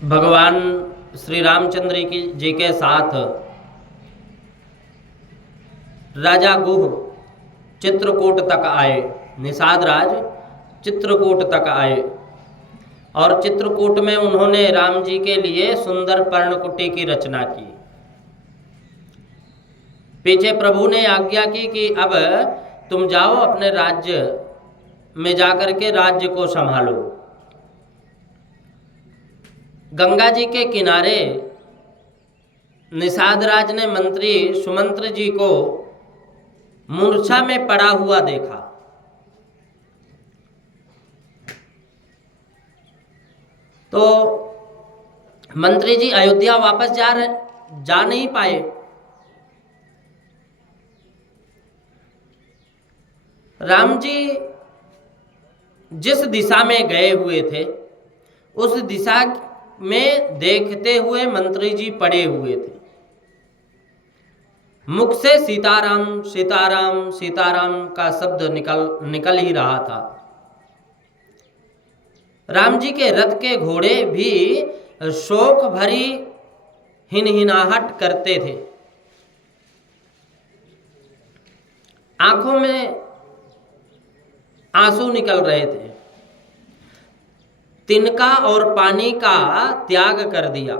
भगवान श्री रामचंद्र जी के साथ राजा गुह चित्रकूट तक आए। निषाद राज चित्रकूट तक आए और चित्रकूट में उन्होंने राम जी के लिए सुंदर पर्णकुटी की रचना की। पीछे प्रभु ने आज्ञा की कि अब तुम जाओ अपने राज्य में जाकर के राज्य को संभालो। गंगा जी के किनारे निषाद राज ने मंत्री सुमंत्र जी को मूर्छा में पड़ा हुआ देखा। तो मंत्री जी अयोध्या वापस जा नहीं पाए। राम जी जिस दिशा में गए हुए थे उस दिशा में देखते हुए मंत्री जी पड़े हुए थे। मुख से सीताराम सीताराम सीताराम का शब्द निकल ही रहा था। राम जी के रथ के घोड़े भी शोक भरी हिनहिनाहट करते थे। आंखों में आंसू निकल रहे थे। तिनका और पानी का त्याग कर दिया।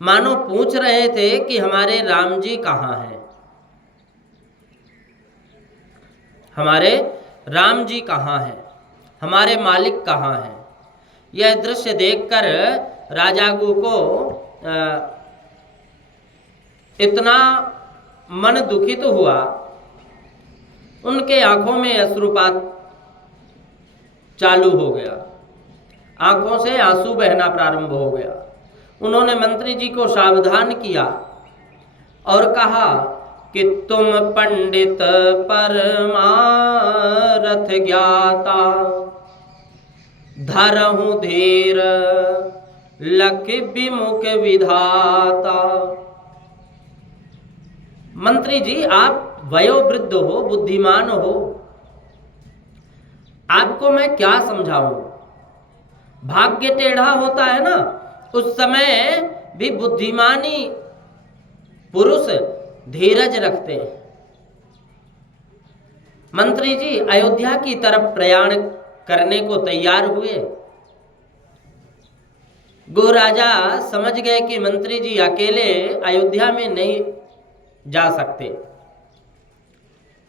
मानो पूछ रहे थे कि हमारे राम जी कहाँ हैं, हमारे राम जी कहाँ हैं, हमारे मालिक कहाँ हैं। यह दृश्य देखकर राजा गु को इतना मन दुखित हुआ, उनके आंखों में अश्रुपात चालू हो गया, आंखों से आंसू बहना प्रारंभ हो गया। उन्होंने मंत्री जी को सावधान किया और कहा कि तुम पंडित परमारथ ज्ञाता, धरहु धीर लख विमुख विधाता। मंत्री जी, आप वयोवृद्ध हो, बुद्धिमान हो, आपको मैं क्या समझाऊं। भाग्य टेढ़ा होता है ना, उस समय भी बुद्धिमानी पुरुष धीरज रखते हैं। मंत्री जी अयोध्या की तरफ प्रयाण करने को तैयार हुए। गो राजा समझ गए कि मंत्री जी अकेले अयोध्या में नहीं जा सकते,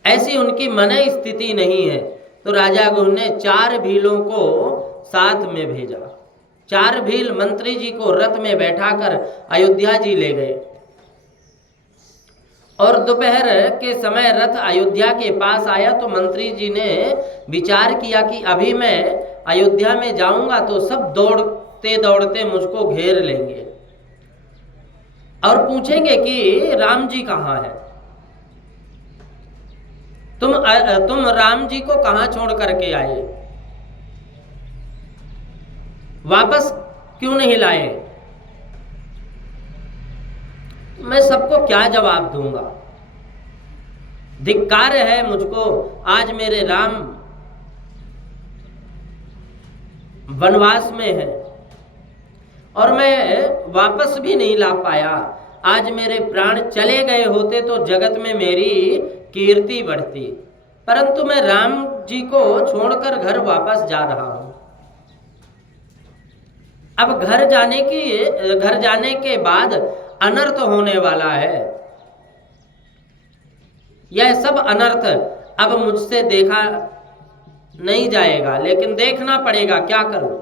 ऐसी उनकी मन स्थिति नहीं है। तो राजा गुह ने 4 भीलों को साथ में भेजा। 4 भील मंत्री जी को रथ में बैठाकर अयोध्या जी ले गए और दोपहर के समय रथ अयोध्या के पास आया तो मंत्री जी ने विचार किया कि अभी मैं अयोध्या में जाऊंगा तो सब दौड़ते दौड़ते मुझको घेर लेंगे और पूछेंगे कि राम जी कहाँ है। तुम राम जी को कहाँ छोड़ करके आए, वापस क्यों नहीं लाए। मैं सबको क्या जवाब दूंगा। धिक्कार है मुझको, आज मेरे राम वनवास में है और मैं वापस भी नहीं ला पाया। आज मेरे प्राण चले गए होते तो जगत में मेरी कीर्ति बढ़ती, परंतु मैं राम जी को छोड़कर घर वापस जा रहा हूं। अब घर जाने के बाद अनर्थ होने वाला है। यह सब अनर्थ अब मुझसे देखा नहीं जाएगा, लेकिन देखना पड़ेगा, क्या करूं।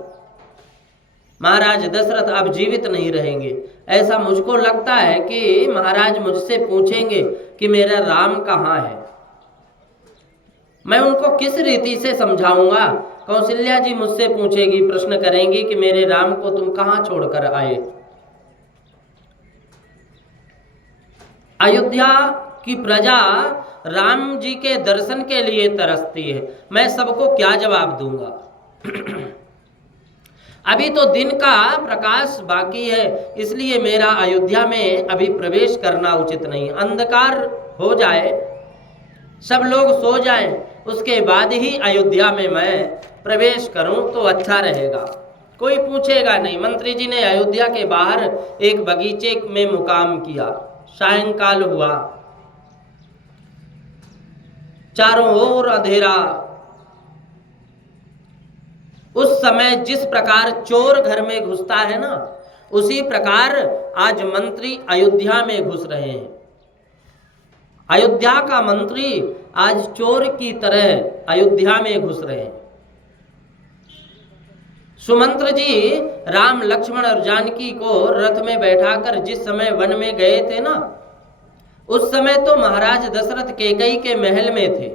महाराज दशरथ अब जीवित नहीं रहेंगे। ऐसा मुझको लगता है कि महाराज मुझसे पूछेंगे कि मेरा राम कहाँ है। मैं उनको किस रीति से समझाऊंगा। कौशल्या जी मुझसे पूछेगी, प्रश्न करेंगी कि मेरे राम को तुम कहाँ छोड़कर आए। अयोध्या की प्रजा राम जी के दर्शन के लिए तरसती है। मैं सबको क्या जवाब दूंगा। अभी तो दिन का प्रकाश बाकी है, इसलिए मेरा अयोध्या में अभी प्रवेश करना उचित नहीं। अंधकार हो जाए, सब लोग सो जाएं, उसके बाद ही अयोध्या में मैं प्रवेश करूं तो अच्छा रहेगा। कोई पूछेगा नहीं। मंत्री जी ने अयोध्या के बाहर एक बगीचे में मुकाम किया। सायंकाल हुआ, चारों ओर अंधेरा। उस समय जिस प्रकार चोर घर में घुसता है ना, उसी प्रकार आज मंत्री अयोध्या में घुस रहे हैं। अयोध्या का मंत्री आज चोर की तरह अयोध्या में घुस रहे हैं। सुमंत्र जी राम, लक्ष्मण और जानकी को रथ में बैठाकर जिस समय वन में गए थे ना, उस समय तो महाराज दशरथ कैकेयी के महल में थे।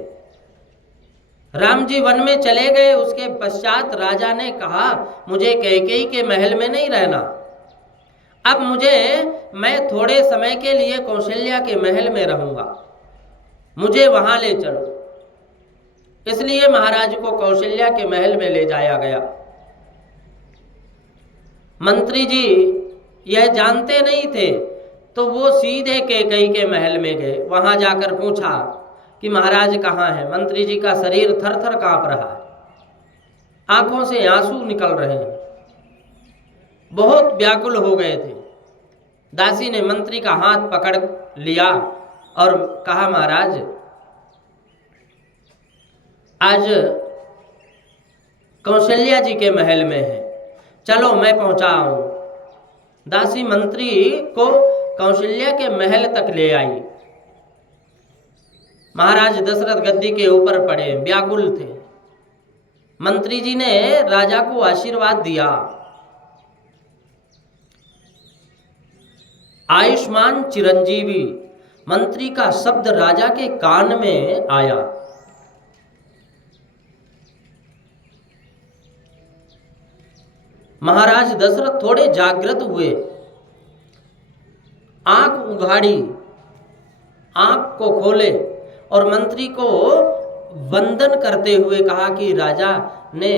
राम जी वन में चले गए। उसके पश्चात राजा ने कहा, मुझे कैकेयी के महल में नहीं रहना, अब मैं थोड़े समय के लिए कौशल्या के महल में रहूंगा, मुझे वहां ले चलो। इसलिए महाराज को कौशल्या के महल में ले जाया गया। मंत्री जी यह जानते नहीं थे, तो वो सीधे कैकेयी के महल में गए। वहां जाकर पूछा कि महाराज कहाँ हैं। मंत्री जी का शरीर थर थर कांप रहा है, आंखों से आंसू निकल रहे हैं, बहुत व्याकुल हो गए थे। दासी ने मंत्री का हाथ पकड़ लिया और कहा, महाराज आज कौशल्या जी के महल में है, चलो मैं पहुंचाऊं। दासी मंत्री को कौशल्या के महल तक ले आई। महाराज दशरथ गद्दी के ऊपर पड़े, व्याकुल थे। मंत्री जी ने राजा को आशीर्वाद दिया। आयुष्मान चिरंजीवी मंत्री का शब्द राजा के कान में आया। महाराज दशरथ थोड़े जागृत हुए, आंख उघाड़ी, आंख को खोले और मंत्री को वंदन करते हुए कहा कि राजा ने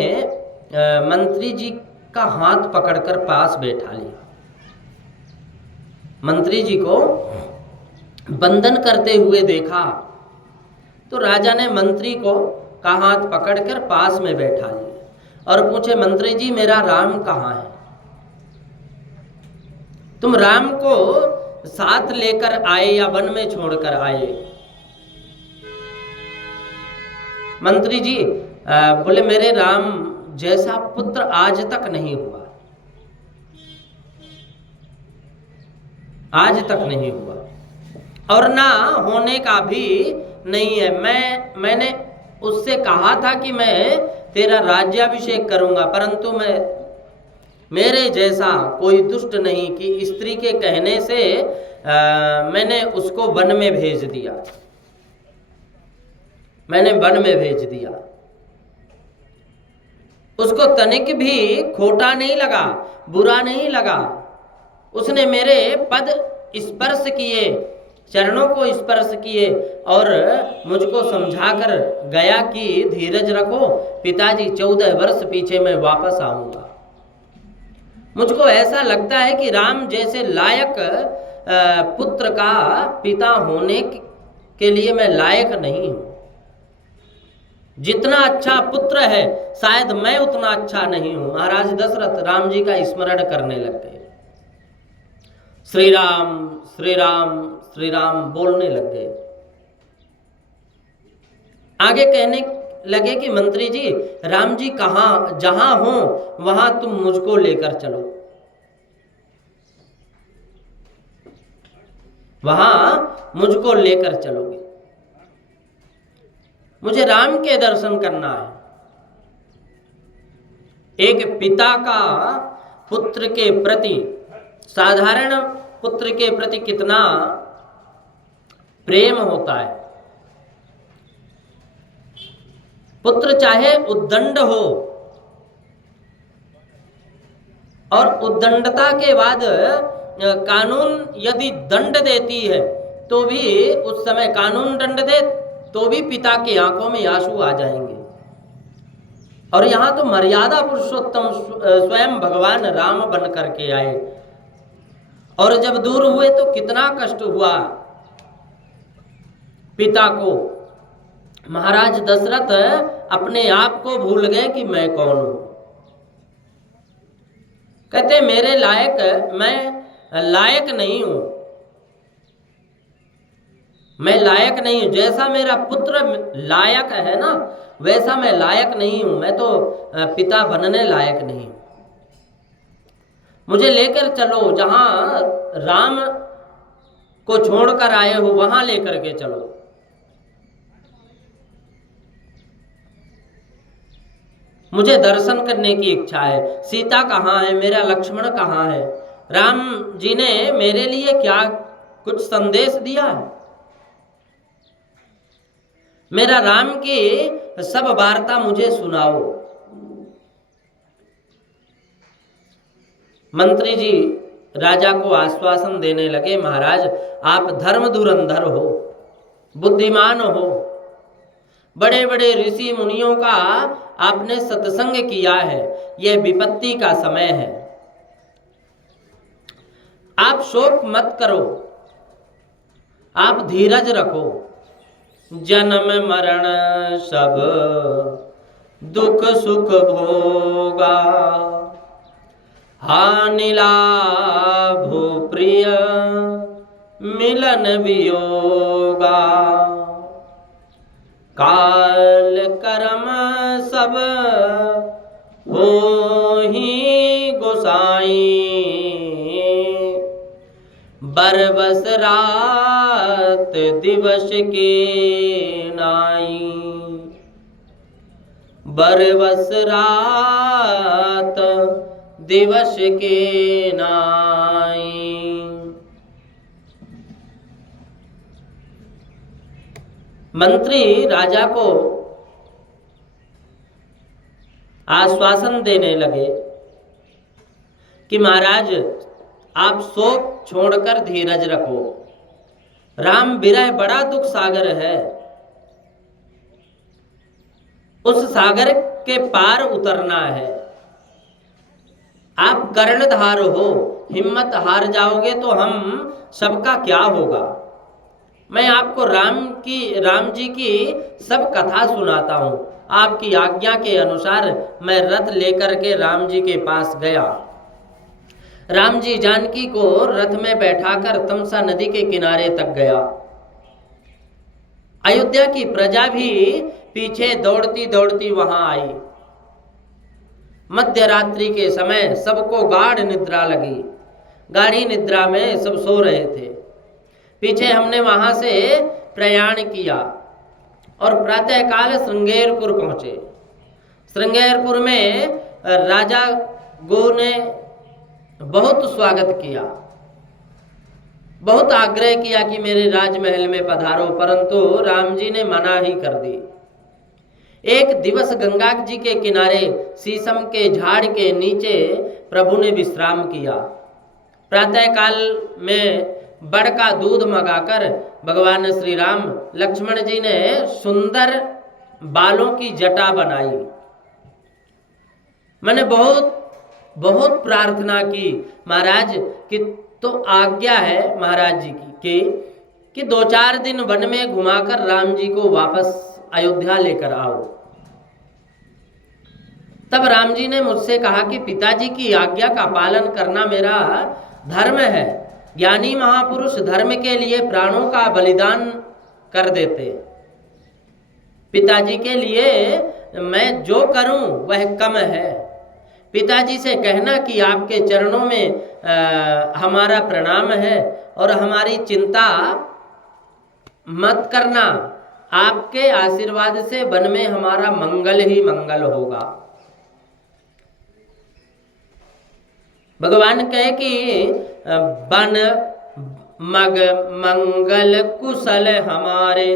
मंत्री जी का हाथ पकड़कर पास बैठा लिया। मंत्री जी को वंदन करते हुए देखा तो राजा ने मंत्री को का हाथ पकड़कर पास में बैठा लिया और पूछे, मंत्री जी मेरा राम कहाँ है? तुम राम को साथ लेकर आए या वन में छोड़कर आए? मंत्री जी बोले, मेरे राम जैसा पुत्र आज तक नहीं हुआ, आज तक नहीं हुआ और ना होने का भी नहीं है। मैंने उससे कहा था कि मैं तेरा राज्याभिषेक करूंगा, परंतु मेरे जैसा कोई दुष्ट नहीं कि स्त्री के कहने से मैंने उसको वन में भेज दिया, मैंने वन में भेज दिया। उसको तनिक भी खोटा नहीं लगा, बुरा नहीं लगा। उसने मेरे पद स्पर्श किए, चरणों को स्पर्श किए और मुझको समझाकर गया कि धीरज रखो पिताजी, 14 वर्ष पीछे मैं वापस आऊंगा। मुझको ऐसा लगता है कि राम जैसे लायक पुत्र का पिता होने के लिए मैं लायक नहीं हूं। जितना अच्छा पुत्र है शायद मैं उतना अच्छा नहीं हूं। महाराज दशरथ राम जी का स्मरण करने लग गए, श्री राम श्री राम श्री राम बोलने लग गए। आगे कहने लगे कि मंत्री जी, राम जी कहाँ, जहां हो वहां तुम मुझको लेकर चलो, वहां मुझको लेकर चलोगे, मुझे राम के दर्शन करना है। एक पिता का पुत्र के प्रति, साधारण पुत्र के प्रति कितना प्रेम होता है। पुत्र चाहे उद्दंड हो और उद्दंडता के बाद कानून यदि दंड देती है तो भी उस समय कानून दंड दे तो भी पिता की आंखों में आंसू आ जाएंगे। और यहां तो मर्यादा पुरुषोत्तम स्वयं भगवान राम बन करके आए और जब दूर हुए तो कितना कष्ट हुआ पिता को। महाराज दशरथ अपने आप को भूल गए कि मैं कौन हूं। कहते मेरे लायक मैं लायक नहीं हूं, मैं लायक नहीं हूं। जैसा मेरा पुत्र लायक है ना, वैसा मैं लायक नहीं हूं। मैं तो पिता बनने लायक नहीं हूं। मुझे लेकर चलो, जहां राम को छोड़कर आए हो वहां लेकर के चलो। मुझे दर्शन करने की इच्छा है। सीता कहाँ है, मेरा लक्ष्मण कहाँ है? राम जी ने मेरे लिए क्या कुछ संदेश दिया है? मेरा राम की सब वार्ता मुझे सुनाओ। मंत्री जी राजा को आश्वासन देने लगे, महाराज आप धर्म धुरंधर हो, बुद्धिमान हो, बड़े बड़े ऋषि मुनियों का आपने सत्संग किया है, यह विपत्ति का समय है, आप शोक मत करो, आप धीरज रखो। जन्म मरण सब दुख सुख भोगा, हानि लाभ प्रिय मिलन वियोगा। काल कर्म सब हो ही गोसाई, बरबस रात दिवस के नाई, बरबस रात दिवस के नाई। मंत्री राजा को आश्वासन देने लगे कि महाराज आप शोक छोड़कर धीरज रखो। राम विरह बड़ा दुख सागर है, उस सागर के पार उतरना है। आप कर्णधार हो, हिम्मत हार जाओगे तो हम सबका क्या होगा? मैं आपको राम जी की सब कथा सुनाता हूं। आपकी आज्ञा के अनुसार मैं रथ लेकर के राम जी के पास गया। राम जी जानकी को रथ में बैठाकर तमसा नदी के किनारे तक गया। अयोध्या की प्रजा भी पीछे दौड़ती दौड़ती वहां आई। मध्य रात्रि के समय सबको गाढ़ निद्रा लगी, गाढ़ी निद्रा में सब सो रहे थे। पीछे हमने वहां से प्रयाण किया और प्रातःकाल श्रृंगेरपुर पहुंचे। श्रृंगेरपुर में राजा गो ने बहुत स्वागत किया, बहुत आग्रह किया कि मेरे राजमहल में पधारो, परंतु राम जी ने मना ही कर दी। एक दिवस गंगा जी के किनारे शीशम के झाड़ के नीचे प्रभु ने विश्राम किया। प्रातःकाल में बड़ का दूध मंगाकर भगवान श्री राम लक्ष्मण जी ने सुंदर बालों की जटा बनाई। मैंने बहुत बहुत प्रार्थना की महाराज कि तो आज्ञा है महाराज जी की कि 2-4 दिन वन में घुमाकर राम जी को वापस अयोध्या लेकर आओ। तब राम जी ने मुझसे कहा कि पिताजी की आज्ञा का पालन करना मेरा धर्म है। ज्ञानी महापुरुष धर्म के लिए प्राणों का बलिदान कर देते। पिताजी के लिए मैं जो करूं वह कम है। पिताजी से कहना कि आपके चरणों में हमारा प्रणाम है और हमारी चिंता मत करना, आपके आशीर्वाद से वन में हमारा मंगल ही मंगल होगा। भगवान कहे कि बन मग मंगल कुशल हमारे,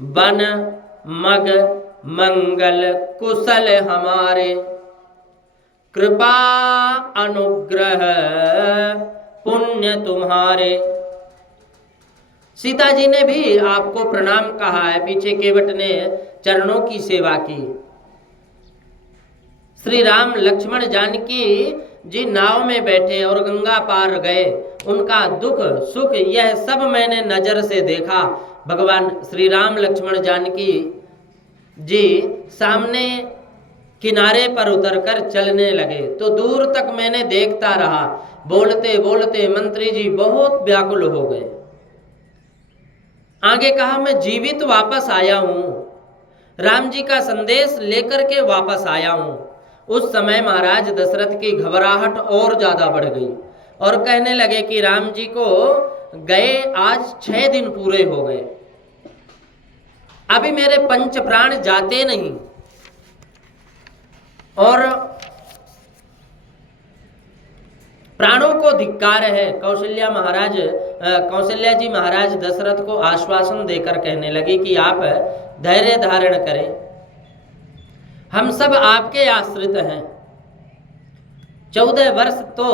बन मग मंगल कुशल हमारे, कृपा अनुग्रह पुण्य तुम्हारे। सीता जी ने भी आपको प्रणाम कहा है। पीछे केवट ने चरणों की सेवा की। श्री राम लक्ष्मण जानकी जी नाव में बैठे और गंगा पार गए। उनका दुख सुख यह सब मैंने नजर से देखा। भगवान श्री राम लक्ष्मण जानकी जी सामने किनारे पर उतरकर चलने लगे। तो दूर तक मैंने देखता रहा। बोलते बोलते मंत्री जी बहुत व्याकुल हो गए। आगे कहा, मैं जीवित वापस आया हूं, राम जी का संदेश लेकर के वापस आया हूं। उस समय महाराज दशरथ की घबराहट और ज्यादा बढ़ गई और कहने लगे कि राम जी को गए आज 6 दिन पूरे हो गए, अभी मेरे पंच प्राण जाते नहीं। और प्राणों को धिक्कार है। कौशल्या जी महाराज दशरथ को आश्वासन देकर कहने लगे कि आप धैर्य धारण करें, हम सब आपके आश्रित हैं। 14 वर्ष तो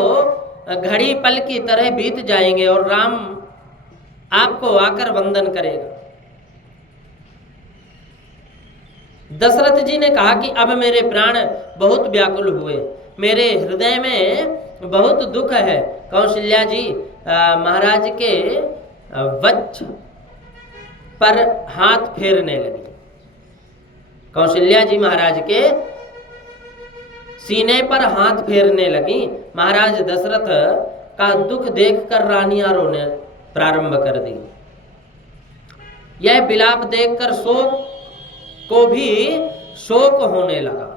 घड़ी पल की तरह बीत जाएंगे और राम आपको आकर वंदन करेगा। दशरथ जी ने कहा कि अब मेरे प्राण बहुत व्याकुल हुए, मेरे हृदय में बहुत दुख है। कौशल्या जी महाराज के वक्ष पर हाथ फेरने लगी। कौशल्या जी महाराज के सीने पर हाथ फेरने लगी। महाराज दशरथ का दुख देखकर रानियां रोने प्रारंभ कर दी। यह विलाप देखकर शोक को भी शोक होने लगा।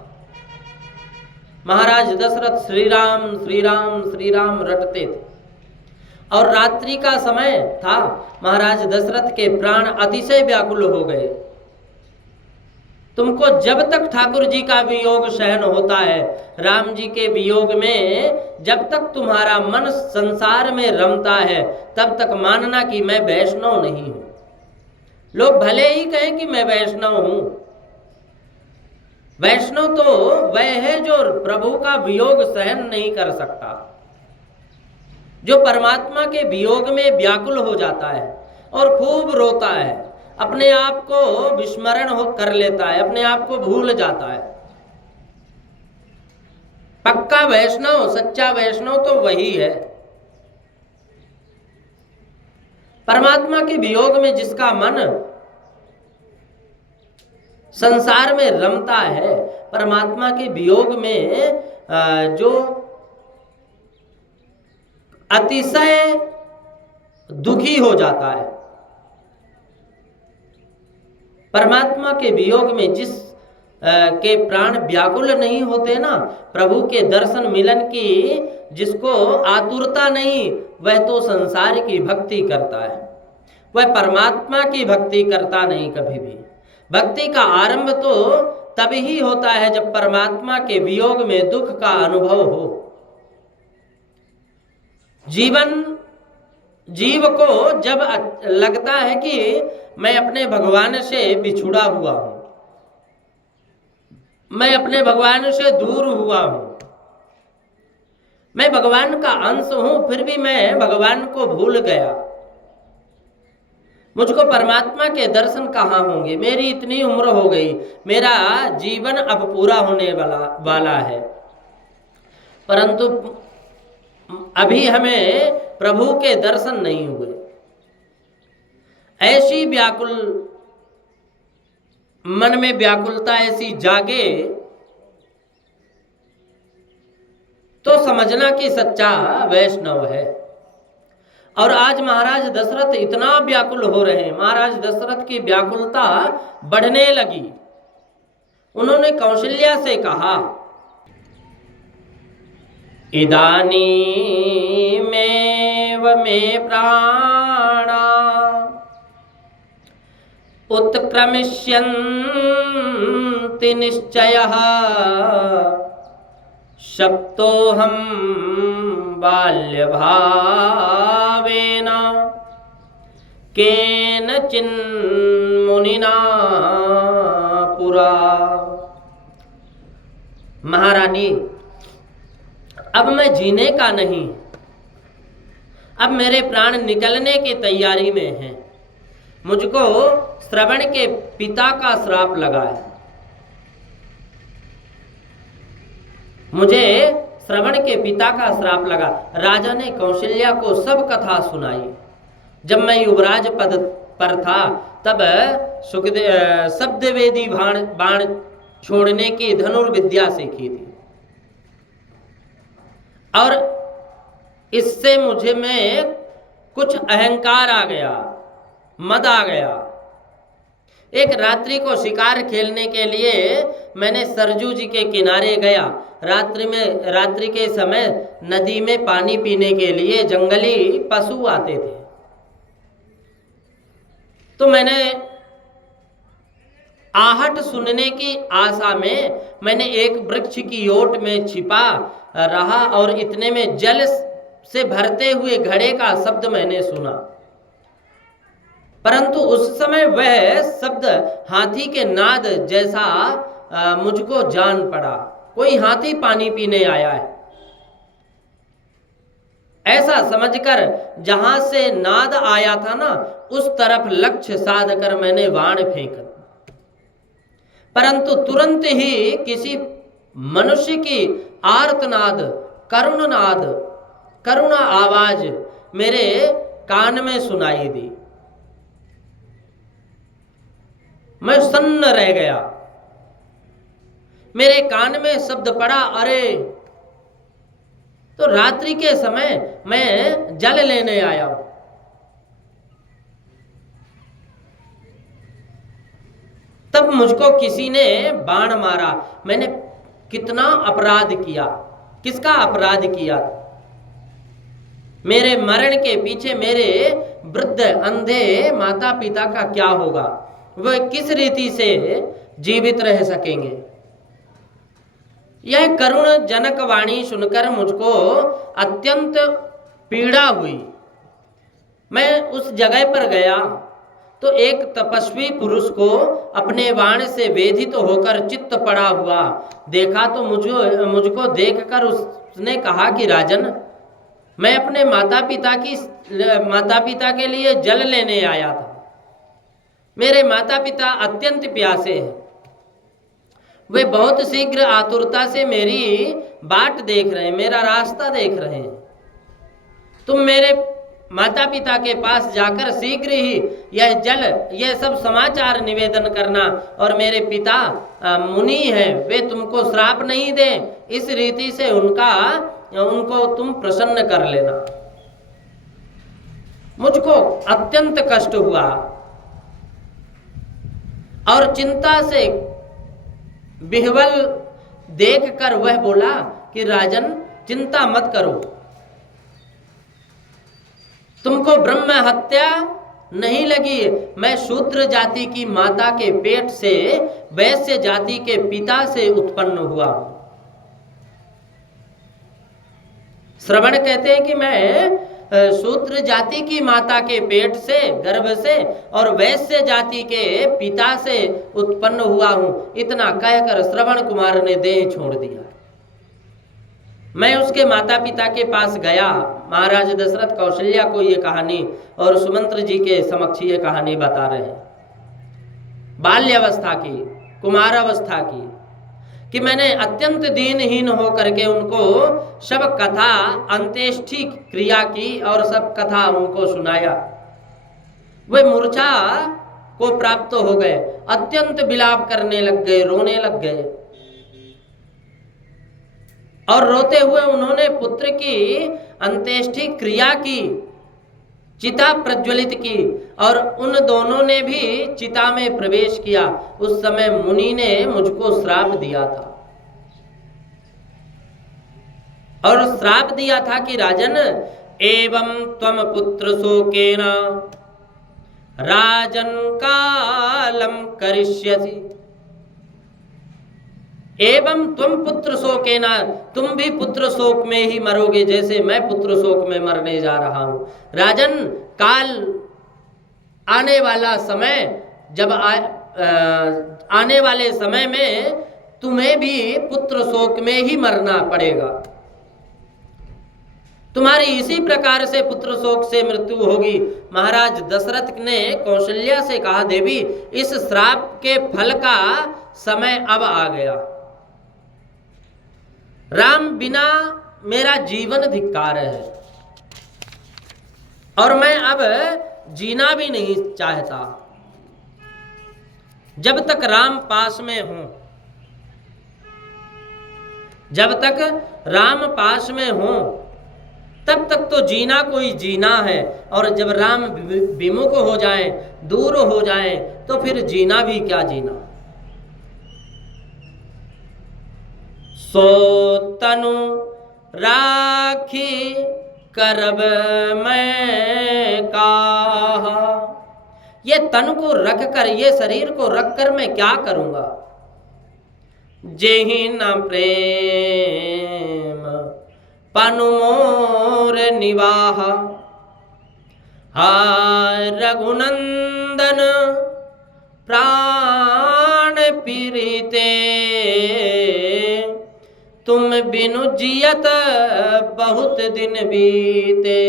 महाराज दशरथ श्री राम श्री राम श्री राम रटते थे और रात्रि का समय था। महाराज दशरथ के प्राण अतिशय व्याकुल हो गए। तुमको जब तक ठाकुर जी का वियोग सहन होता है, राम जी के वियोग में जब तक तुम्हारा मन संसार में रमता है, तब तक मानना कि मैं वैष्णव नहीं हूं। लोग भले ही कहें कि मैं वैष्णव हूं। वैष्णव तो वह है जो प्रभु का वियोग सहन नहीं कर सकता, जो परमात्मा के वियोग में व्याकुल हो जाता है और खूब रोता है, अपने आप को विस्मरण हो कर लेता है, अपने आप को भूल जाता है। पक्का वैष्णव, सच्चा वैष्णव तो वही है। परमात्मा के वियोग में जिसका मन संसार में रमता है, परमात्मा के वियोग में जो अतिशय दुखी हो जाता है, परमात्मा के वियोग में जिस के प्राण व्याकुल नहीं होते ना, प्रभु के दर्शन मिलन की जिसको आतुरता नहीं, वह तो संसार की भक्ति करता है, वह परमात्मा की भक्ति करता नहीं कभी भी। भक्ति का आरंभ तो तभी ही होता है जब परमात्मा के वियोग में दुख का अनुभव हो। जीव को जब लगता है कि मैं अपने भगवान से बिछुड़ा हुआ हूं, मैं अपने भगवान से दूर हुआ हूं, मैं भगवान का अंश हूं, फिर भी मैं भगवान को भूल गया, मुझको परमात्मा के दर्शन कहाँ होंगे, मेरी इतनी उम्र हो गई, मेरा जीवन अब पूरा होने वाला है, परंतु अभी हमें प्रभु के दर्शन नहीं हुए। ऐसी व्याकुल मन में व्याकुलता ऐसी जागे तो समझना कि सच्चा वैष्णव है। और आज महाराज दशरथ इतना व्याकुल हो रहे हैं, महाराज दशरथ की व्याकुलता बढ़ने लगी। उन्होंने कौशल्या से कहा, इदानीमेव मे प्राणा उत्क्रमिष्यन्ति निश्चयः शप्तोऽहं बाल्यभावेन केनचिन्मुनिना पुरा। महारानी, अब मैं जीने का नहीं, अब मेरे प्राण निकलने की तैयारी में हैं। मुझको श्रवण के पिता का श्राप लगा है, मुझे श्रवण के पिता का श्राप लगा। राजा ने कौशल्या को सब कथा सुनाई। जब मैं युवराज पद पर था तब शब्दवेदी बाण छोड़ने की धनुर्विद्या सीखी थी। और इससे मुझे में कुछ अहंकार आ गया, मद आ गया। एक रात्रि को शिकार खेलने के लिए मैंने सरजू जी के किनारे गया। रात्रि के समय नदी में पानी पीने के लिए जंगली पशु आते थे। तो मैंने आहट सुनने की आशा में मैंने एक वृक्ष की ओट में छिपा रहा और इतने में जल से भरते हुए घड़े का शब्द मैंने सुना। परंतु उस समय वह शब्द हाथी के नाद जैसा मुझको जान पड़ा। कोई हाथी पानी पीने आया है ऐसा समझकर जहां से नाद आया था ना, उस तरफ लक्ष्य साध कर मैंने बाण फेंका। परंतु तुरंत ही किसी मनुष्य की आर्तनाद, करुणनाद, करुणा आवाज मेरे कान में सुनाई दी। मैं सन्न रह गया। मेरे कान में शब्द पड़ा, अरे! तो रात्रि के समय मैं जल लेने आया हूं। तब मुझको किसी ने बाण मारा। मैंने कितना अपराध किया, किसका अपराध किया? मेरे मरण के पीछे मेरे वृद्ध अंधे माता पिता का क्या होगा? वह किस रीति से जीवित रह सकेंगे? यह करुण जनक वाणी सुनकर मुझको अत्यंत पीड़ा हुई। मैं उस जगह पर गया तो एक तपस्वी पुरुष को अपने बाण से वेधित होकर चित्त पड़ा हुआ देखा। तो मुझको देखकर उसने कहा कि राजन, मैं अपने माता पिता के लिए जल लेने आया था। मेरे माता पिता अत्यंत प्यासे हैं। वे बहुत शीघ्र आतुरता से मेरी बाट देख रहे हैं, मेरा रास्ता देख रहे हैं। तुम मेरे माता पिता के पास जाकर शीघ्र ही यह सब समाचार निवेदन करना, और मेरे पिता मुनि हैं, वे तुमको श्राप नहीं दें, इस रीति से उनको तुम प्रसन्न कर लेना। मुझको अत्यंत कष्ट हुआ और चिंता से विह्वल देखकर वह बोला कि राजन, चिंता मत करो, तुमको ब्रह्म हत्या नहीं लगी। मैं शूद्र जाति की माता के पेट से वैश्य जाति के पिता से उत्पन्न हुआ। श्रवण कहते हैं कि मैं शूद्र जाति की माता के पेट से, गर्भ से, और वैश्य जाति के पिता से उत्पन्न हुआ हूं। इतना कहकर श्रवण कुमार ने देह छोड़ दिया। मैं उसके माता पिता के पास गया। महाराज दशरथ कौशल्या को ये कहानी और सुमंत्र जी के समक्ष ये कहानी बता रहे हैं बाल्यावस्था की, कुमारावस्था की, कि मैंने अत्यंत दीनहीन होकर के उनको सब कथा, अंत्येष्टि क्रिया की और सब कथा उनको सुनाया। वे मूर्छा को प्राप्त हो गए, अत्यंत विलाप करने लग गए, रोने लग गए, और रोते हुए उन्होंने पुत्र की अंत्येष्टि क्रिया की, चिता प्रज्वलित की, और उन दोनों ने भी चिता में प्रवेश किया। उस समय मुनि ने मुझको श्राप दिया था, और श्राप दिया था कि राजन, एवं त्वम पुत्र शोकेन राजन कालम करिष्यसि। एवं तुम पुत्र शोकेन, तुम भी पुत्र शोक में ही मरोगे, जैसे मैं पुत्र शोक में मरने जा रहा हूं। राजन, काल आने वाला समय, जब आने वाले समय में तुम्हें भी पुत्र शोक में ही मरना पड़ेगा। तुम्हारी इसी प्रकार से पुत्र शोक से मृत्यु होगी। महाराज दशरथ ने कौशल्या से कहा, देवी, इस श्राप के फल का समय अब आ गया। राम बिना मेरा जीवन धिक्कार है, और मैं अब जीना भी नहीं चाहता। जब तक राम पास में हूं, जब तक राम पास में हो तब तक तो जीना कोई जीना है, और जब राम विमुख हो जाए, दूर हो जाए, तो फिर जीना भी क्या जीना। सो तनु राखी करब मैं काहा, ये तन को रख कर, ये शरीर को रख कर मैं क्या करूंगा। जेहि न प्रेम पनु मोर निवाह, हाय रघुनंदन प्राण पीड़िते, तुम बिनु जियत बहुत दिन बीते।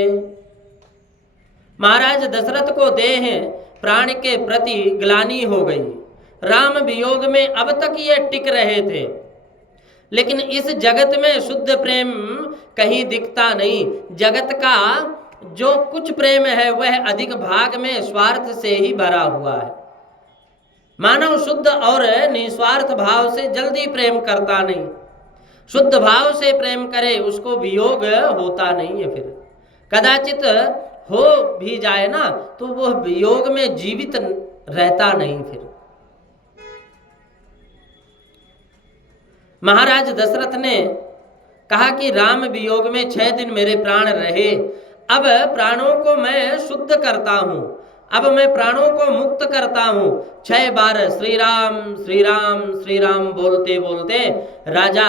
महाराज दशरथ को देह प्राण के प्रति ग्लानि हो गई। राम वियोग में अब तक ये टिक रहे थे, लेकिन इस जगत में शुद्ध प्रेम कहीं दिखता नहीं। जगत का जो कुछ प्रेम है वह अधिक भाग में स्वार्थ से ही भरा हुआ है। मानव शुद्ध और निस्वार्थ भाव से जल्दी प्रेम करता नहीं। शुद्ध भाव से प्रेम करे उसको वियोग होता नहीं है। फिर कदाचित हो भी जाए ना तो वो वियोग में जीवित रहता नहीं। फिर महाराज दशरथ ने कहा कि राम वियोग में 6 दिन मेरे प्राण रहे, अब प्राणों को मैं शुद्ध करता हूं, अब मैं प्राणों को मुक्त करता हूं। 6 बार श्री राम श्री राम श्री राम बोलते बोलते राजा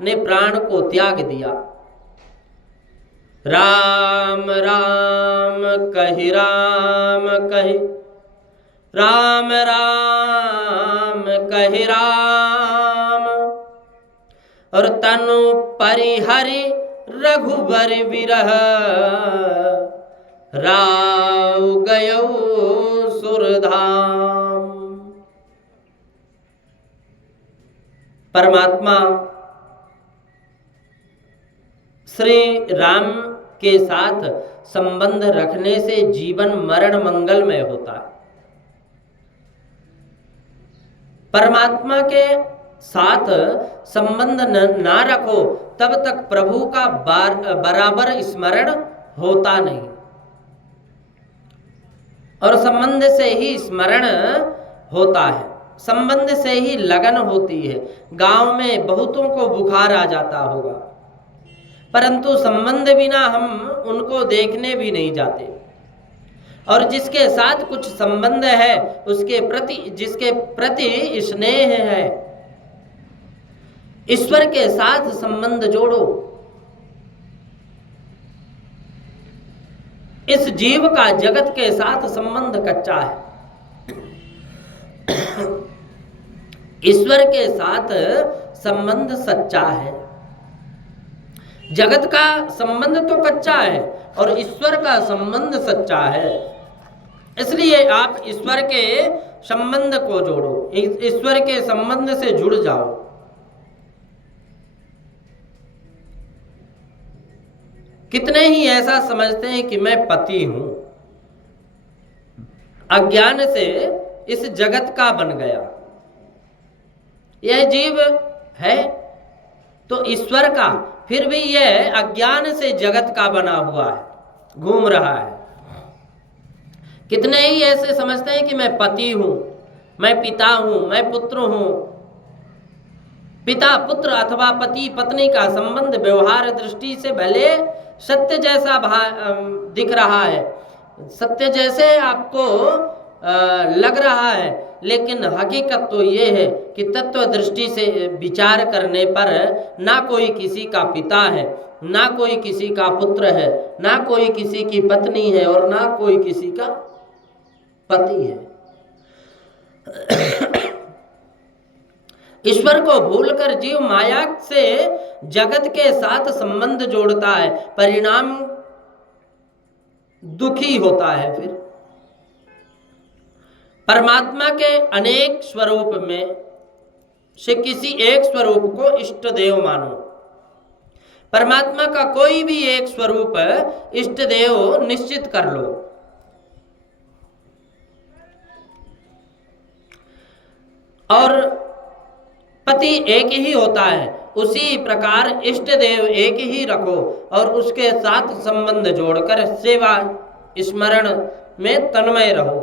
ने प्राण को त्याग दिया। राम राम कहि राम कहि, राम राम कहि राम, और तनु परिहरि रघुबर विरह, राव गयो सुरधाम। परमात्मा श्री राम के साथ संबंध रखने से जीवन मरण मंगलमय होता है। परमात्मा के साथ संबंध ना रखो तब तक प्रभु का बराबर स्मरण होता नहीं, और संबंध से ही स्मरण होता है, संबंध से ही लगन होती है। गांव में बहुतों को बुखार आ जाता होगा, परंतु संबंध बिना हम उनको देखने भी नहीं जाते। और जिसके साथ कुछ संबंध है उसके प्रति, जिसके प्रति स्नेह है, ईश्वर के साथ संबंध जोड़ो। इस जीव का जगत के साथ संबंध कच्चा है, ईश्वर के साथ संबंध सच्चा है। जगत का संबंध तो कच्चा है और ईश्वर का संबंध सच्चा है। इसलिए आप ईश्वर के संबंध को जोड़ो, ईश्वर के संबंध से जुड़ जाओ। कितने ही ऐसा समझते हैं कि मैं पति हूं, अज्ञान से इस जगत का बन गया। यह जीव है तो ईश्वर का, फिर भी यह अज्ञान से जगत का बना हुआ है, घूम रहा है। कितने ही ऐसे समझते हैं कि मैं पति हूं, मैं पिता हूं, मैं पुत्र हूं। पिता पुत्र अथवा पति पत्नी का संबंध व्यवहार दृष्टि से भले सत्य जैसा दिख रहा है, सत्य जैसे आपको लग रहा है, लेकिन हकीकत तो ये है कि तत्व दृष्टि से विचार करने पर ना कोई किसी का पिता है, ना कोई किसी का पुत्र है, ना कोई किसी की पत्नी है, और ना कोई किसी का पति है। ईश्वर को भूलकर जीव माया से जगत के साथ संबंध जोड़ता है, परिणाम दुखी होता है। फिर परमात्मा के अनेक स्वरूप में से किसी एक स्वरूप को इष्ट देव मानो। परमात्मा का कोई भी एक स्वरूप इष्ट देव निश्चित कर लो। और पति एक ही होता है उसी प्रकार इष्ट देव एक ही रखो और उसके साथ संबंध जोड़कर सेवा स्मरण में तन्मय रहो।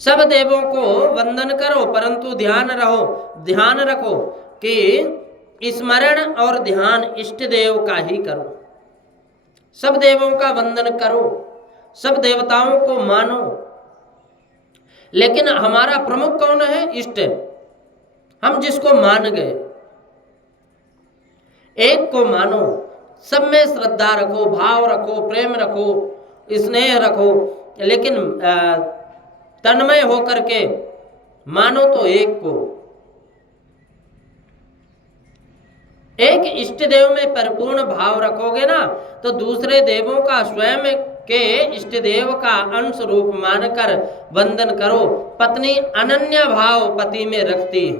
सब देवों को वंदन करो, परंतु ध्यान रखो कि स्मरण और ध्यान इष्ट देव का ही करो। सब देवों का वंदन करो, सब देवताओं को मानो, लेकिन हमारा प्रमुख कौन है? इष्ट। हम जिसको मान गए, एक को मानो, सब में श्रद्धा रखो, भाव रखो, प्रेम रखो, स्नेह रखो, लेकिन तन्मय होकर के मानो तो एक को। एक इष्ट देव में परिपूर्ण भाव रखोगे ना, तो दूसरे देवों का स्वयं के इष्ट देव का अंश रूप मानकर वंदन करो। पत्नी अनन्य भाव पति में रखती है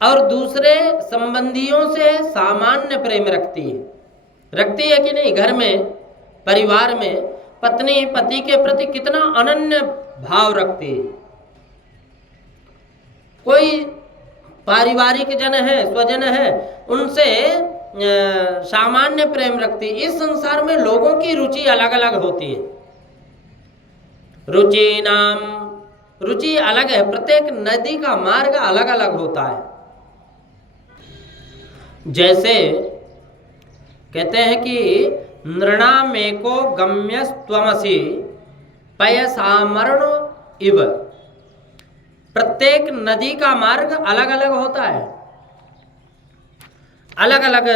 और दूसरे संबंधियों से सामान्य प्रेम रखती है कि नहीं? घर में, परिवार में पत्नी पति के प्रति कितना अनन्य भाव रखती है। कोई पारिवारिक जन है, स्वजन है, उनसे सामान्य प्रेम रखती। इस संसार में लोगों की रुचि अलग अलग होती है, रुचि अलग है। प्रत्येक नदी का मार्ग अलग अलग होता है। जैसे कहते हैं कि नृणामेको गम्यस्त्वमसि पयसामरण इव। प्रत्येक नदी का मार्ग अलग अलग होता है, अलग अलग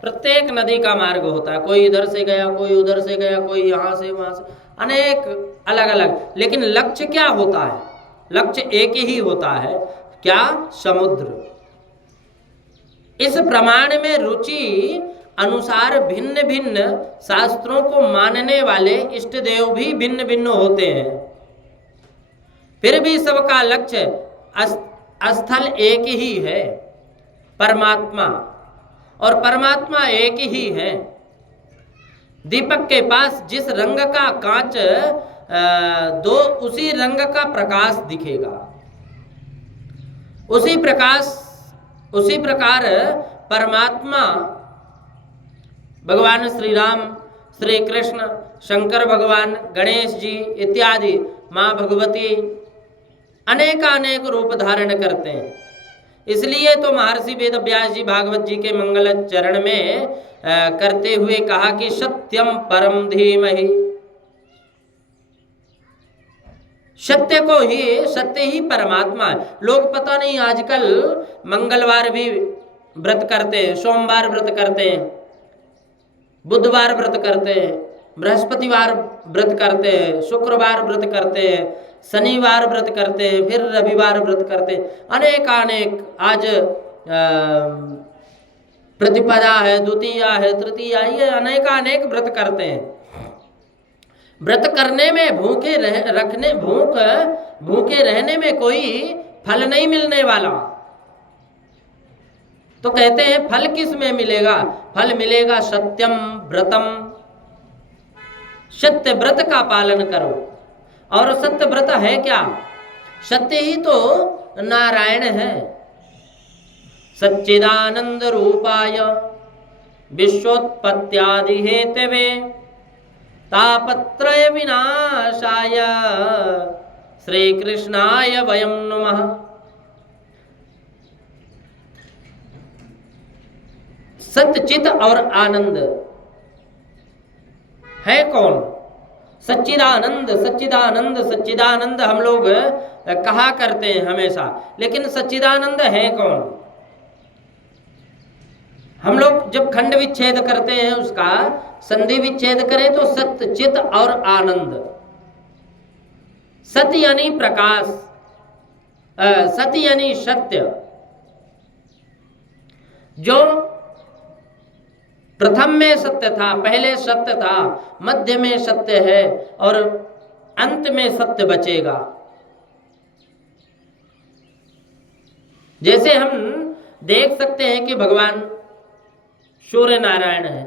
प्रत्येक नदी का मार्ग होता है। कोई इधर से गया, कोई उधर से गया, कोई यहाँ से वहाँ से, अनेक अलग अलग, लेकिन लक्ष्य क्या होता है? लक्ष्य एक ही होता है, क्या? समुद्र। इस प्रमाण में रुचि अनुसार भिन्न भिन्न शास्त्रों को मानने वाले इष्ट देव भी भिन्न भिन्न होते हैं, फिर भी सबका लक्ष्य स्थल एक ही है, परमात्मा। और परमात्मा एक ही है। दीपक के पास जिस रंग का कांच दो, उसी रंग का प्रकाश दिखेगा। उसी प्रकार परमात्मा भगवान श्री राम, श्री कृष्ण, शंकर भगवान, गणेश जी इत्यादि, माँ भगवती अनेकानेक रूप धारण करते हैं। इसलिए तो महर्षि वेद व्यास जी भागवत जी के मंगल चरण में करते हुए कहा कि सत्यम परम धीमहि। सत्य ही परमात्मा है। लोग पता नहीं आजकल मंगलवार भी व्रत करते हैं, सोमवार व्रत करते हैं, बुधवार व्रत करते हैं, बृहस्पतिवार व्रत करते हैं, शुक्रवार व्रत करते हैं, शनिवार व्रत करते हैं, फिर रविवार व्रत करते हैं। अनेक आज प्रतिपदा है, द्वितीया है, तृतीया, ये अनेक व्रत करते हैं। व्रत करने में भूखे रहने में कोई फल नहीं मिलने वाला। तो कहते हैं फल किस में मिलेगा? फल मिलेगा सत्यम व्रतम। सत्य व्रत का पालन करो। और सत्य व्रत है क्या? सत्य ही तो नारायण है। सच्चिदानंद रूपाय विश्वोत्पत्त्यादि हेतवे तापत्रय विनाशाय श्री कृष्णाय वयं नमः। सत्यचित और आनंद है कौन? सच्चिदानंद, सच्चिदानंद, सच्चिदानंद हम लोग कहा करते हैं हमेशा, लेकिन सच्चिदानंद है कौन? हम लोग जब खंड विच्छेद करते हैं, उसका संधि विच्छेद करें तो सत्य, चित और आनंद। सत्य यानी प्रकाश, सत्य यानी सत्य। जो प्रथम में सत्य था, पहले सत्य था, मध्य में सत्य है और अंत में सत्य बचेगा। जैसे हम देख सकते हैं कि भगवान सूर्य नारायण है,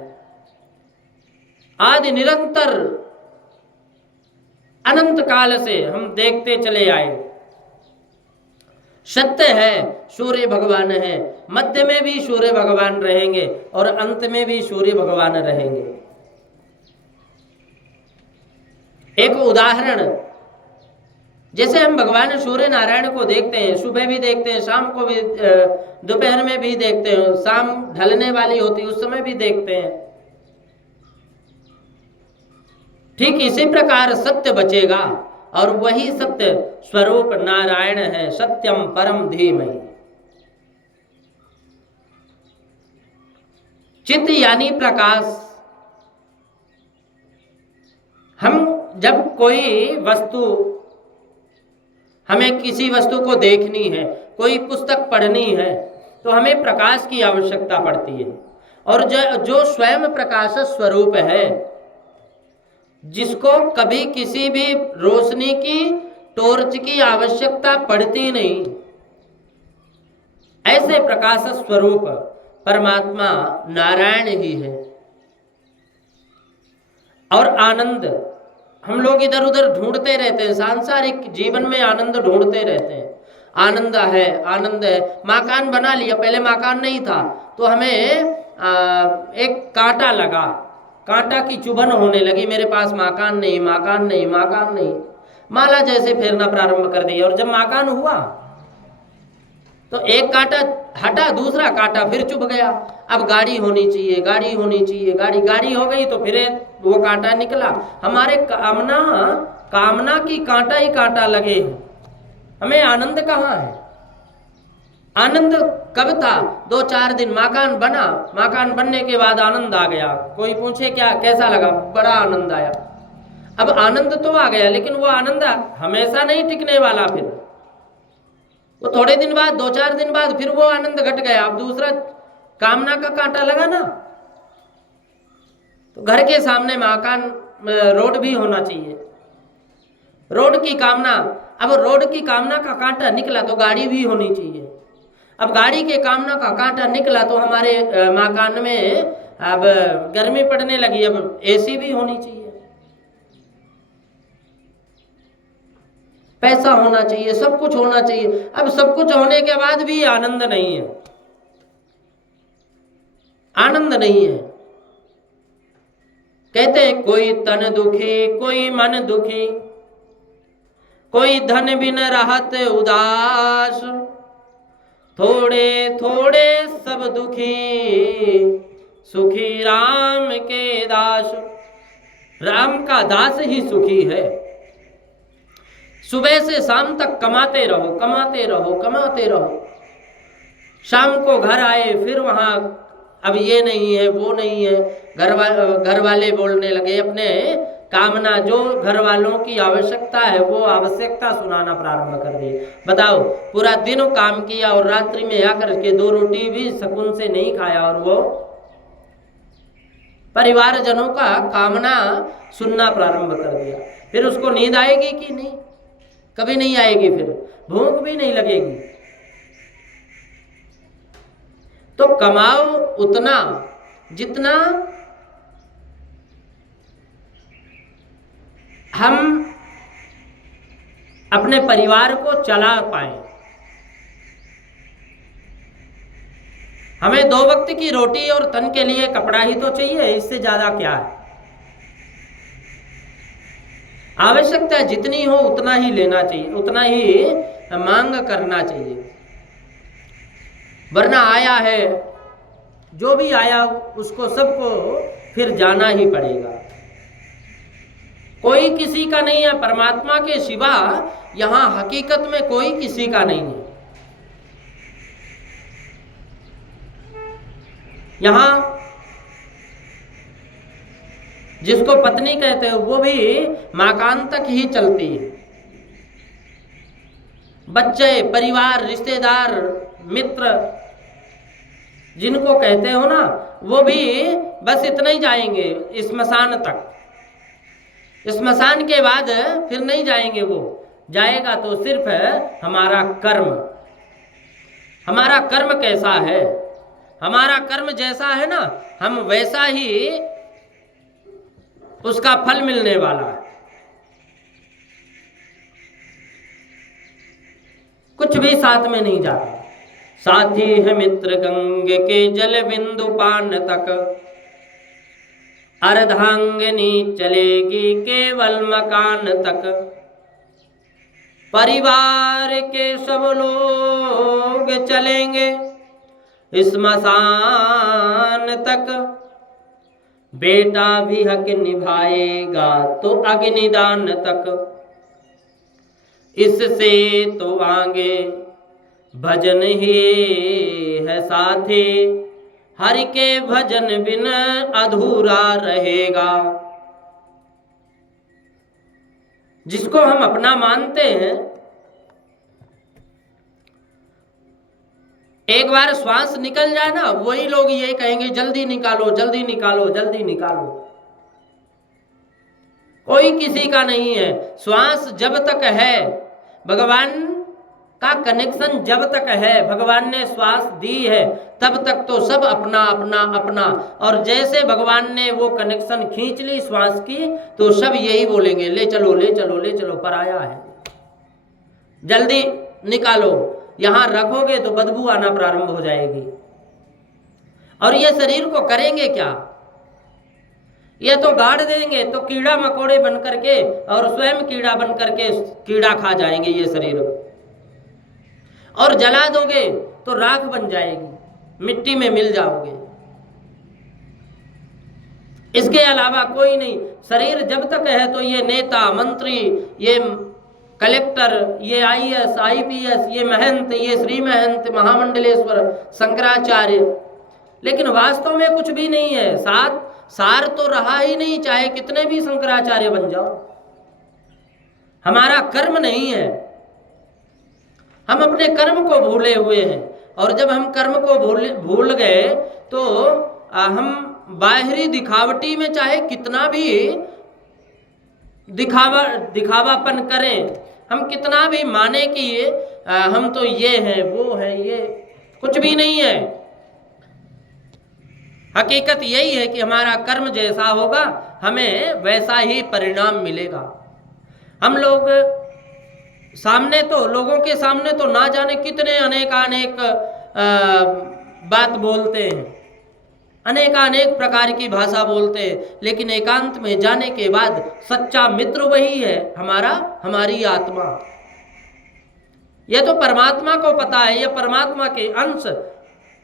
आदि निरंतर अनंत काल से हम देखते चले आए। सत्य है, सूर्य भगवान है, मध्य में भी सूर्य भगवान रहेंगे और अंत में भी सूर्य भगवान रहेंगे। एक उदाहरण, जैसे हम भगवान सूर्य नारायण को देखते हैं, सुबह भी देखते हैं, शाम को भी, दोपहर में भी देखते हैं, शाम ढलने वाली होती उस समय भी देखते हैं। ठीक इसी प्रकार सत्य बचेगा और वही सत्य स्वरूप नारायण है। सत्यम परम धीमहि। चित्त यानी प्रकाश। हम जब कोई वस्तु, हमें किसी वस्तु को देखनी है, कोई पुस्तक पढ़नी है, तो हमें प्रकाश की आवश्यकता पड़ती है। और जो स्वयं प्रकाश स्वरूप है, जिसको कभी किसी भी रोशनी की, टॉर्च की आवश्यकता पड़ती नहीं, ऐसे प्रकाश स्वरूप परमात्मा नारायण ही है। और आनंद, हम लोग इधर उधर ढूंढते रहते हैं, सांसारिक जीवन में आनंद ढूंढते रहते हैं। आनंद है, आनंद है। मकान बना लिया, पहले मकान नहीं था तो हमें एक कांटा लगा, कांटा की चुभन होने लगी, मेरे पास मकान नहीं, मकान नहीं, मकान नहीं। माला जैसे फेरना प्रारंभ कर दिया, और जब मकान हुआ तो एक कांटा हटा, दूसरा कांटा फिर चुभ गया। अब गाड़ी होनी चाहिए, गाड़ी होनी चाहिए, गाड़ी हो गई तो फिर वो कांटा निकला। हमारे कामना की कांटा ही कांटा लगे। हमें आनंद कहाँ है? आनंद कब था? 2-4 दिन मकान बना, मकान बनने के बाद आनंद आ गया। कोई पूछे क्या कैसा लगा? बड़ा आनंद आया। अब आनंद तो आ गया, लेकिन वो आनंद हमेशा नहीं टिकने वाला। फिर वो थोड़े दिन बाद, 2-4 दिन बाद फिर वो आनंद घट गया। अब दूसरा कामना का कांटा लगा ना। तो घर के सामने मकान, रोड भी होना चाहिए, रोड की कामना। अब रोड की कामना का कांटा निकला तो गाड़ी भी होनी चाहिए। अब गाड़ी के कामना का कांटा निकला तो हमारे मकान में अब गर्मी पड़ने लगी, अब एसी भी होनी चाहिए। पैसा होना चाहिए, सब कुछ होना चाहिए। अब सब कुछ होने के बाद भी आनंद नहीं है, आनंद नहीं है। कहते हैं कोई तन दुखी, कोई मन दुखी, कोई धन बिन रहत उदास, थोड़े थोड़े सब दुखी, सुखी राम के दास। राम का दास ही सुखी है। सुबह से शाम तक कमाते रहो, कमाते रहो, कमाते रहो। शाम को घर आए, फिर वहाँ अब ये नहीं है, वो नहीं है। घर वाले बोलने लगे, अपने कामना, जो घर वालों की आवश्यकता है वो आवश्यकता सुनाना प्रारंभ कर दी। बताओ, पूरा दिन काम किया और रात्रि में आकर के 2 रोटी भी सुकून से नहीं खाया, और वो परिवारजनों का कामना सुनना प्रारंभ कर दिया। फिर उसको नींद आएगी कि नहीं? कभी नहीं आएगी, फिर भूख भी नहीं लगेगी। तो कमाओ उतना जितना हम अपने परिवार को चला पाए। हमें 2 वक्त की रोटी और तन के लिए कपड़ा ही तो चाहिए, इससे ज्यादा क्या है? आवश्यकता जितनी हो उतना ही लेना चाहिए, उतना ही मांग करना चाहिए। वरना आया है, जो भी आया उसको सबको फिर जाना ही पड़ेगा। कोई किसी का नहीं है, परमात्मा के सिवा यहाँ हकीकत में कोई किसी का नहीं है। यहाँ जिसको पत्नी कहते हैं वो भी मकान तक ही चलती है। बच्चे, परिवार, रिश्तेदार, मित्र जिनको कहते हो ना, वो भी बस इतना ही जाएंगे, स्मशान तक। स्मशान के बाद फिर नहीं जाएंगे। वो जाएगा तो सिर्फ हमारा कर्म। हमारा कर्म कैसा है? हमारा कर्म जैसा है ना, हम वैसा ही उसका फल मिलने वाला है। कुछ भी साथ में नहीं जाता। साथी है मित्र गंगे के जल बिंदु पान तक, अर्धांगिनी चलेगी केवल मकान तक। परिवार के सब लोग चलेंगे स्मशान तक, बेटा भी हक निभाएगा तो अग्निदान तक। इससे तो आगे भजन ही है साथी, हरि के भजन बिन अधूरा रहेगा। जिसको हम अपना मानते हैं, एक बार श्वास निकल जाए ना, वही लोग ये कहेंगे जल्दी निकालो जल्दी निकालो जल्दी निकालो। कोई किसी का नहीं है। श्वास जब तक है, भगवान का कनेक्शन जब तक है, भगवान ने श्वास दी है, तब तक तो सब अपना अपना अपना। और जैसे भगवान ने वो कनेक्शन खींच ली श्वास की, तो सब यही बोलेंगे ले चलो ले चलो ले चलो, पराया है, जल्दी निकालो। यहां रखोगे तो बदबू आना प्रारंभ हो जाएगी। और ये शरीर को करेंगे क्या? ये तो गाड़ देंगे तो कीड़ा मकोड़े बन करके और स्वयं कीड़ा बन करके कीड़ा खा जाएंगे ये शरीर। और जला दोगे तो राख बन जाएगी, मिट्टी में मिल जाओगे। इसके अलावा कोई नहीं। शरीर जब तक है तो ये नेता मंत्री, ये कलेक्टर, ये IAS IPS, ये महंत, ये श्री महंत, महामंडलेश्वर, शंकराचार्य, लेकिन वास्तव में कुछ भी नहीं है। सार तो रहा ही नहीं, चाहे कितने भी शंकराचार्य बन जाओ। हमारा कर्म नहीं है, हम अपने कर्म को भूले हुए हैं। और जब हम कर्म को भूल गए तो हम बाहरी दिखावटी में चाहे कितना भी दिखावापन करें, हम कितना भी माने कि हम तो ये हैं वो है, ये कुछ भी नहीं है। हकीकत यही है कि हमारा कर्म जैसा होगा हमें वैसा ही परिणाम मिलेगा। हम लोग लोगों के सामने तो ना जाने कितने अनेक बात बोलते हैं, अनेक प्रकार की भाषा बोलते हैं, लेकिन एकांत में जाने के बाद सच्चा मित्र वही है हमारी आत्मा। यह तो परमात्मा को पता है, यह परमात्मा के अंश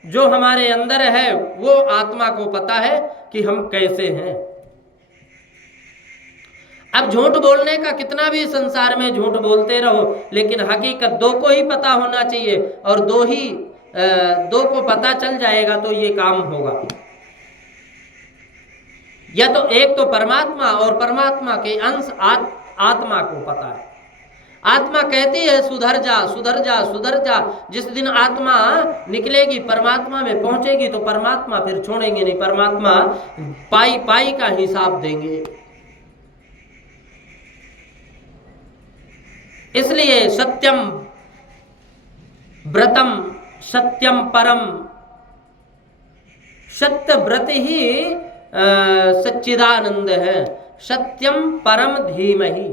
जो हमारे अंदर है वो आत्मा को पता है कि हम कैसे हैं। अब झूठ बोलने का कितना भी संसार में झूठ बोलते रहो, लेकिन हकीकत दो को ही पता होना चाहिए। और दो को पता चल जाएगा तो ये काम होगा। या तो एक तो परमात्मा, और परमात्मा के अंश आत्मा को पता है। आत्मा कहती है सुधर जा सुधर जा सुधर जा। जिस दिन आत्मा निकलेगी परमात्मा में पहुंचेगी तो परमात्मा फिर छोड़ेंगे नहीं, परमात्मा पाई पाई का हिसाब देंगे। इसलिए सत्यम व्रतम सत्यम परम, सत्य व्रत ही सच्चिदानंद है। सत्यम परम धीमहि।